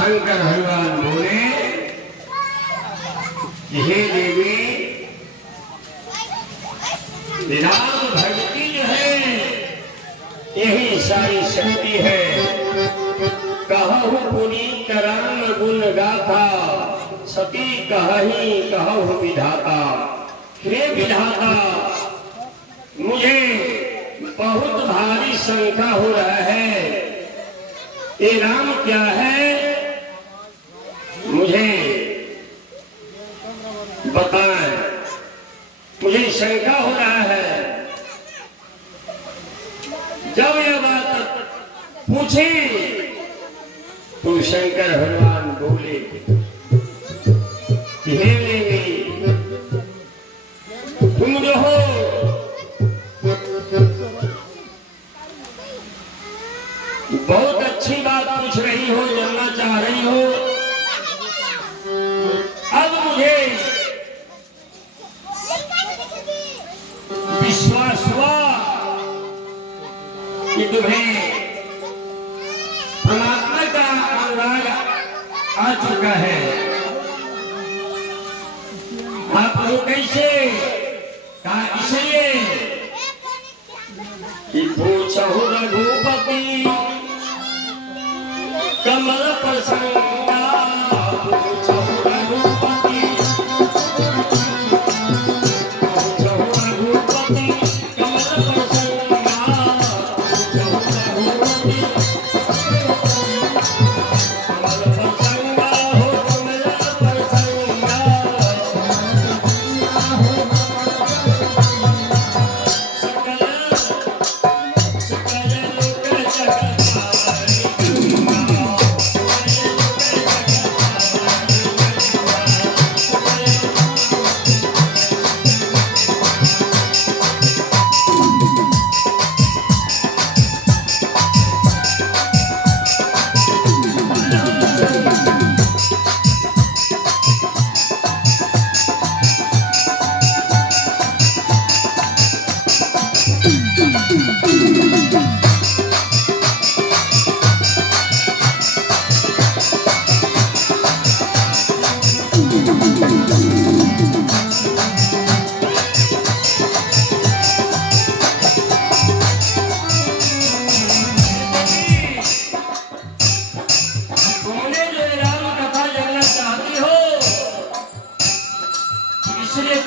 शंकर भगवान बोले, हे देवी, राम भक्ति जो है यही सारी शक्ति है। कहु पुनीत राम गुण गाथा, सती कहि कहु विधाता। हे विधाता, मुझे बहुत भारी शंका हो रहा है, ये राम क्या है, मुझे बताएं, मुझे शंका हो रहा है। जब यह बात पूछी तो शंकर भगवान बोले, हे देवी, तुम जो हो बहुत अच्छी बात पूछ रही हो, जानना चाह रही हो। अब मुझे विश्वास हुआ कि तुम्हें परमात्मा का अनुराग आ चुका है। आप लोग कैसे कहा, इसलिए कि पूछो रघुपति कमल प्रसंगा, पूछो रघुपति, पूछो रघुपति कमल प्रसंगा, पूछो रघुपति कमल प्रसंगा, हो कमल प्रसंगा।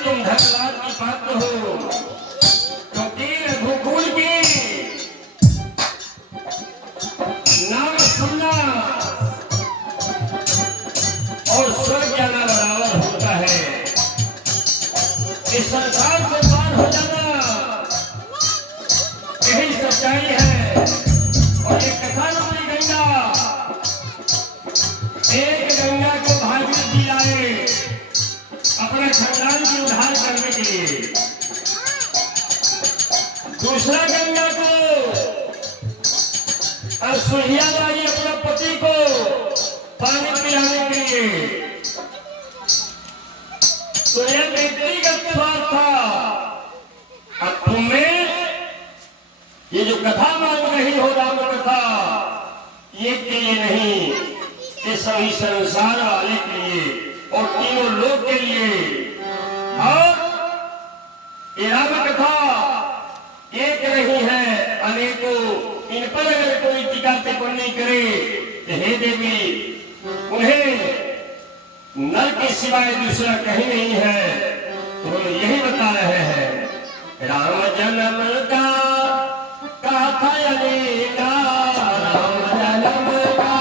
तुम धन्यवाद की पात्र हो, क्योंकि रघुकुल की नाम सुनना और स्वर्ग जाना बराबर होता है। इस संसार से पार हो जाना यही सच्चाई है। और एक कथा रूपी गंगा, एक गंगा को भागीरथ जी लाए अपने खानदान की उद्धार करने के लिए, दूसरा गंगा को सुहिया लाई अपने पति को पानी पिलाने के लिए। तो यह व्यक्तिगत स्वार्थ था। अब तुम्हें ये जो कथा मान रही हो राम कथा, ये के लिए नहीं, ये सभी संसार वाले के लिए और तीनों लोग के लिए। और ये राम कथा एक नहीं है, अनेकों। इन पर अगर कोई टीका टिप्पणी करे तो हे देवी, उन्हें नर के सिवाय दूसरा कहीं नहीं है। तो यही बता रहे हैं, राम जन्म का कथा अनेका, राम जन्म का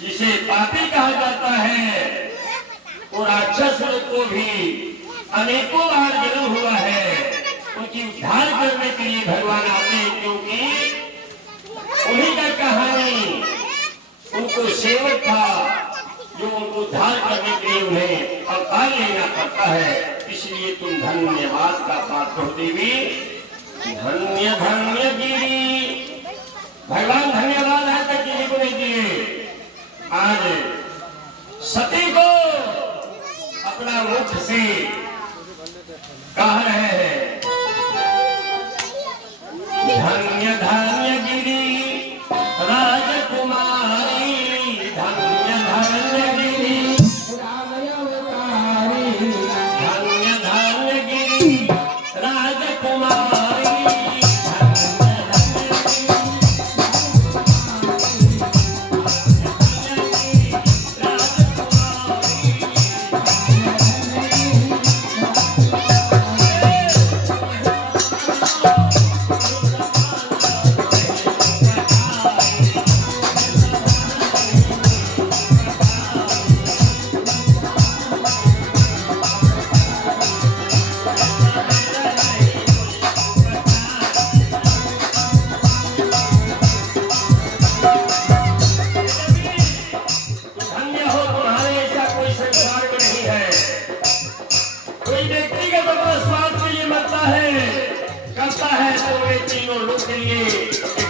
जिसे पापी कहा जाता है और राक्षस को भी अनेकों बार जन्म हुआ है, उनकी उद्धार करने के लिए भगवान आते हैं, क्योंकि उन्हीं का कहानी उनको सेवक था जो उनको उद्धार करने के लिए उन्हें अवतार लेना पड़ता है। इसलिए तुम धन्यवाद का पात्र हो देवी, धन्य धन्य गिरी। भगवान धन्यवाद है तक किसी को नहीं दिए। आज सती को अपना मुख से कह रहे हैं धन्य धन्य गिरी राजकुमारी, धन्य धन्य गिरी धन्य धन्य गिरी राजकुमारी।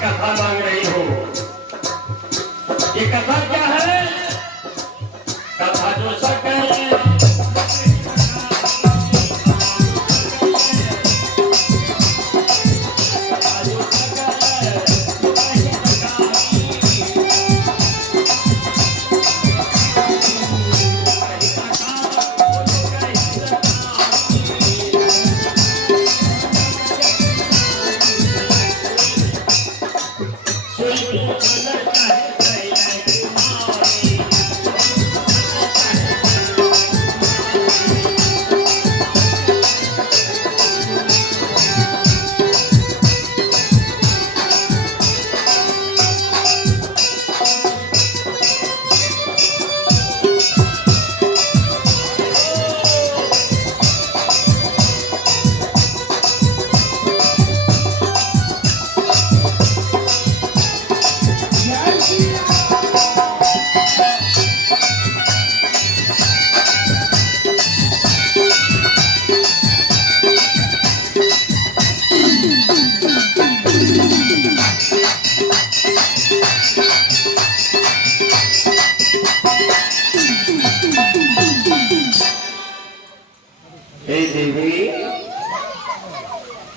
कथा मांग रही हो, ये कथा क्या है? कथा जो सके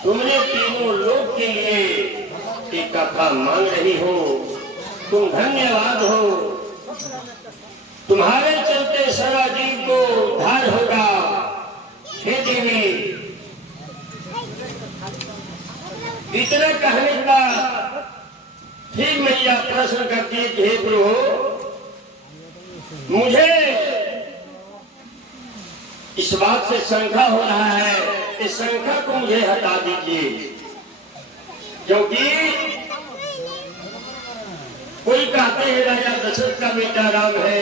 तुमने तीनों लोग के लिए एक कथा मांग रही हो, तुम धन्यवाद हो। तुम्हारे चलते सारा जीव को उद्धार होगा। हे देवी, इतना कहने का फिर मैया प्रश्न करती है कि हे प्रभु, मुझे इस बात से शंका हो रहा है, इस शंका को मुझे हटा दीजिए, क्योंकि कोई कहते हैं राजा दशरथ का बेटा राम है,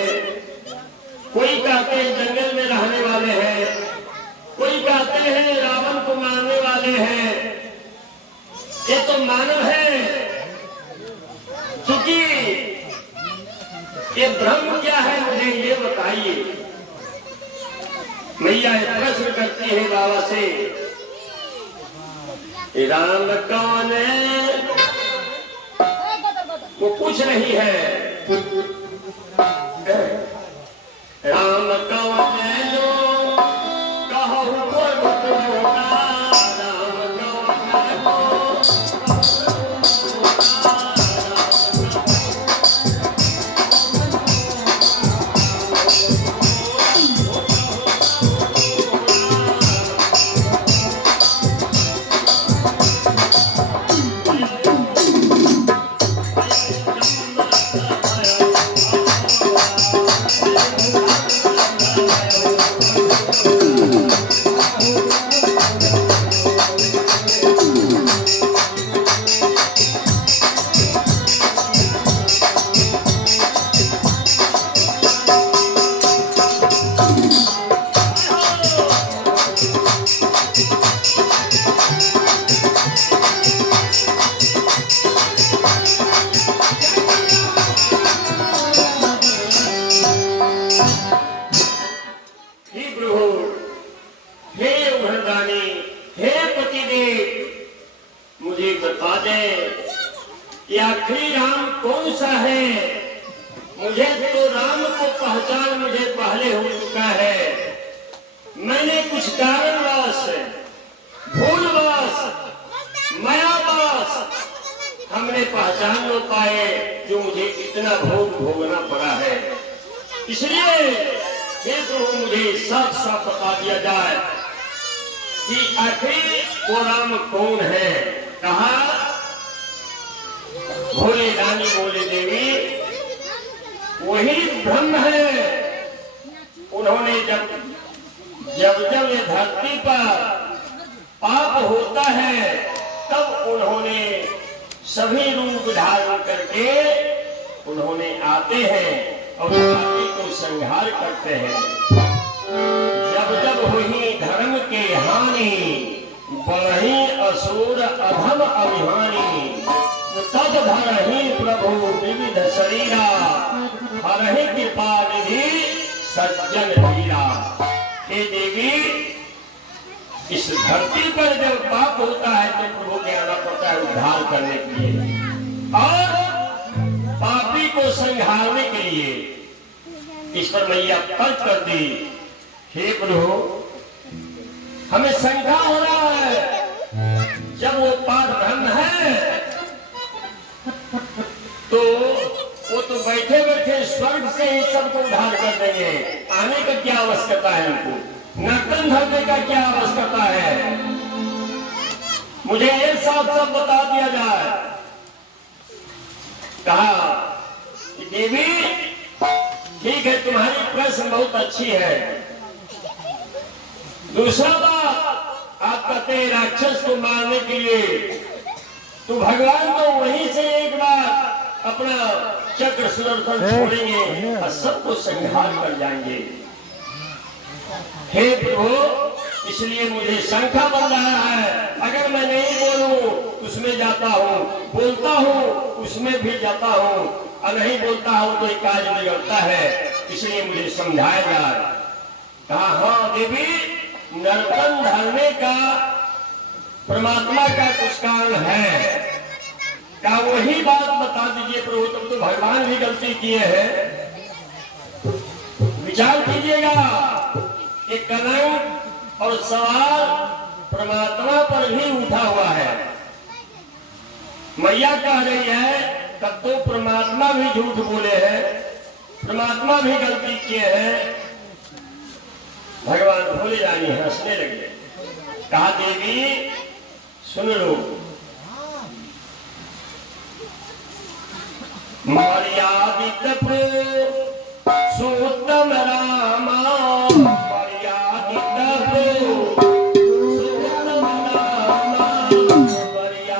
कोई कहते हैं जंगल में रहने वाले हैं, कोई कहते हैं रावण को मारने वाले हैं। ये तो मानव है, क्योंकि ये ब्रह्म क्या है मुझे ये बताइए। मैया प्रश्न करती है बाबा से, राम कौन है? वो पूछ रही है राम कौन है जो कहो बोला, राम कौन है मुझे तो राम को पहचान मुझे पहले हो चुका है। मैंने कुछ कारणवश, भूलवश, मायावश हमने पहचान न पाए जो मुझे इतना भोग भोगना पड़ा है। इसलिए हे प्रभु मुझे साफ साफ बता दिया जाए कि आखिर वो राम कौन है। कहा भोले रानी बोले देवी वही ब्रह्म है। उन्होंने जब जब जब ये धरती पर पाप होता है तब उन्होंने सभी रूप धारण करके उन्होंने आते हैं और पापी को संहार करते हैं। जब जब हुई धर्म के हानि बढ़ी असुर अधम अभिमानी तब धरहि प्रभु विविध शरीरा हरहि कृपा निधि सज्जन धीरा। हे देवी इस धरती पर जब पाप होता है तो प्रभु के आना पड़ता है उद्धार करने के लिए और पापी को संहारने के लिए। इस पर मैया तर्क कर दी हे प्रभु हमें शंका हो रहा है जब वो पाप धर्म है तो वो तो बैठे बैठे स्वर्ग से ही सबको उद्धार कर देंगे। आने का क्या आवश्यकता है उनको, नर्तन धरने का क्या आवश्यकता है। मुझे ये साफ साफ बता दिया जाए। कहा कि देवी ठीक है तुम्हारी प्रश्न बहुत अच्छी है। दूसरा बात आप कहते हैं राक्षस को मारने के लिए तो भगवान तो वहीं से एक बार अपना चक्र सुदर्शन छोड़ेंगे और सबको संहार कर जाएंगे। हे प्रभु इसलिए मुझे शंका बन रहा है। अगर मैं नहीं बोलूं उसमें जाता हूं, बोलता हूं उसमें भी जाता हूं और नहीं बोलता हूं तो कार्य बिगड़ता है। इसलिए मुझे समझाया जाए। कहा हाँ देवी नर्तन धरने का परमात्मा का कुछ कारण है। क्या वही बात बता दीजिए प्रभु तुम तो भगवान भी गलती किए हैं। विचार कीजिएगा कि कलंक और सवाल परमात्मा पर भी उठा हुआ है। मैया कह रही है तब तो परमात्मा भी झूठ बोले हैं, परमात्मा भी गलती किए हैं। भगवान भोले रानी हंसने लगे। कहा देवी सुन लो मर्यादित पुरुषोत्तम रामा मर्यादित पुरुषोत्तम रामा मर्यादित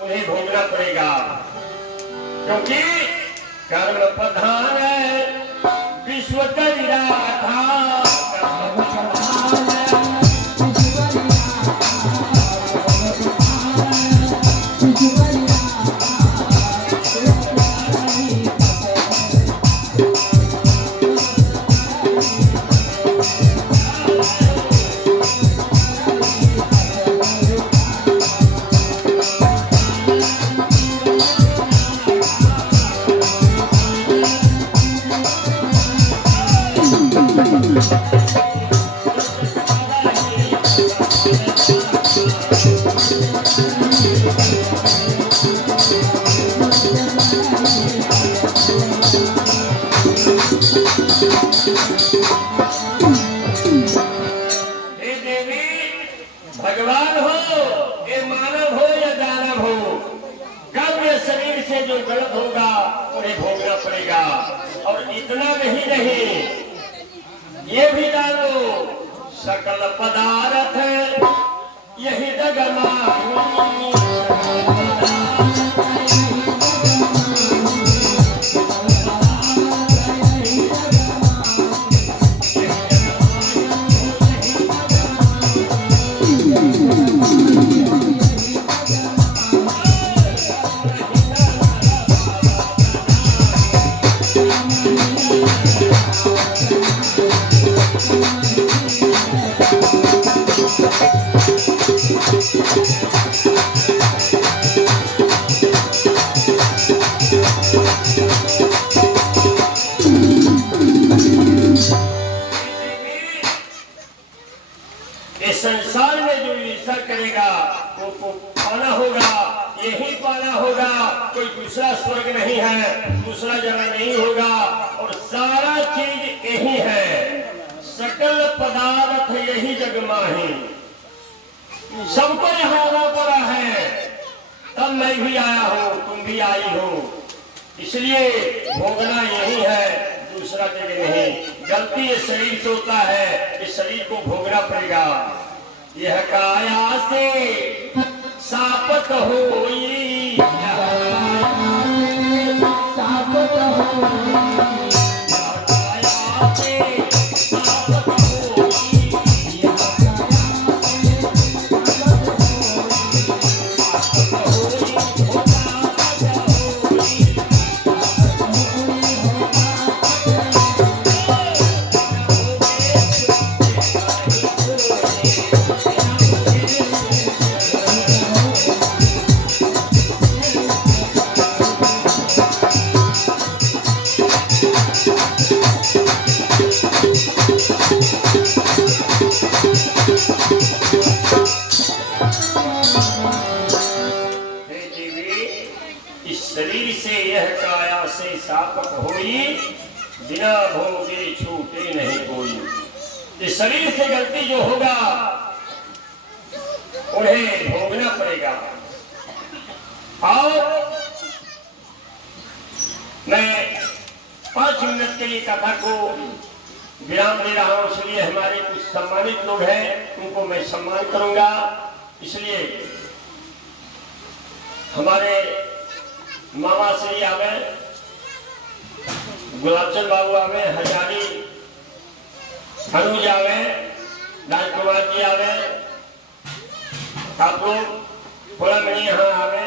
उन्हें भोगना पड़ेगा क्योंकि कर्म प्रधान है विश्व का विराधा। से जो गलत होगा उन्हें भोगना पड़ेगा। और इतना नहीं, ये भी डालो सकल पदार्थ यही जगमाही। संसार में जो ईर्षा करेगा वो पाना होगा, यही पाना होगा। कोई दूसरा स्वर्ग नहीं है, दूसरा जगह नहीं होगा। और सारा चीज यही है, सकल पदार्थ यही जग माही। सबको यहाँ आना पड़ा है, तब मैं भी आया हूँ, तुम भी आई हो। इसलिए भोगना यही है, दूसरा जगह नहीं। गलती ये शरीर से होता है, इस शरीर को भोगना पड़ेगा। यह काया से सापत होई, सापत होई। शरीर से यह काया से सापत होई, बिना भोगे छूटे नहीं कोई। इस शरीर से गलती जो होगा उन्हें भोगना पड़ेगा। और मैं 5 मिनट के लिए कथा को विराम दे रहा हूं, इसलिए हमारे कुछ सम्मानित लोग हैं, उनको मैं सम्मान करूंगा। इसलिए हमारे मामा श्री आवे, गुलाबचंद बाबू आवे, हजारी अनुज आवे, राजकुमार जी आवे, आप लोग थोड़ा मिली यहाँ आवे।